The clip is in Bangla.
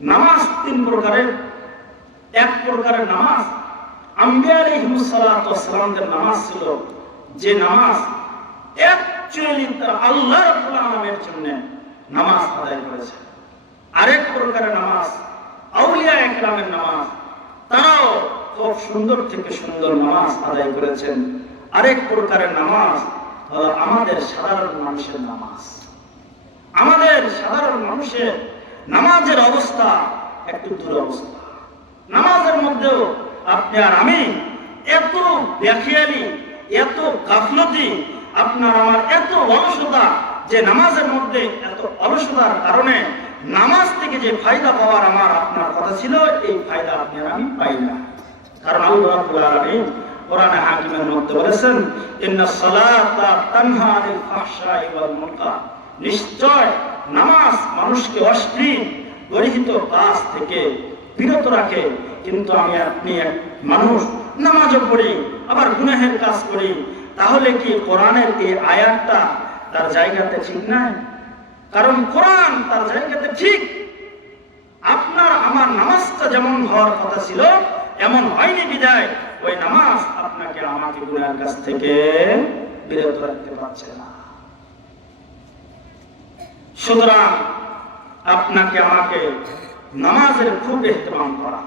নামাজ তিন প্রকারের এক প্রকারের নামাজ। নামাজ ছিল যে নামাজ তারা আল্লাহ জন্য নামাজ আদায় করেছে। আরেক প্রকারের নামাজ আউলিয়া একরামের নামাজ। তারাও খুব সুন্দর থেকে সুন্দর নামাজ আদায় করেছেন। আরেক প্রকারের নামাজ আমাদের সাধারণ মানুষের নামাজ। আমাদের সাধারণ মানুষের নামাজের অবস্থা একটু দুরবস্থা। নামাজের মধ্যেও আপনি আর আমি এত দেখিয়ালি এত গাফলতি, আপনার আমার এত অলসতা, যে নামাজের মধ্যে এত অলসতার কারণে নামাজ থেকে যে ফায়দা পাওয়ার আমার আপনার কথা ছিল, এই ফায়দা আপনি আর আমি পাই না। কারণ আলামিন কোরআনে হাকিমের মধ্যে বলেছেন ইন্না সালাতা তানহা আনিল ফাহশাই ওয়াল মুনকার। নিশ্চয় নামাজ মানুষকে অশ্লীল গরিহিত কাজ থেকে বিরত রাখে। কিন্তু আমি আপনি এক মানুষ, নামাজও পড়ি, আবার গুনাহের কাজ করি। তাহলে কি কোরআনের এই আয়াতটা তার জায়গাতে ঠিক নাই? কারণ কোরআন তার জায়গাতে ঠিক। আপনার, আমার নামাজটা যেমন হওয়ার কথা ছিল, এমন হয়নি বিদায়। ওই নামাজ আপনাকে আমাকে গুনাহের কাছ থেকে বিরত রাখতে পারছে না। সুতরাং আপনাকে আমাকে নামাজের খুব এহতেমাম করা।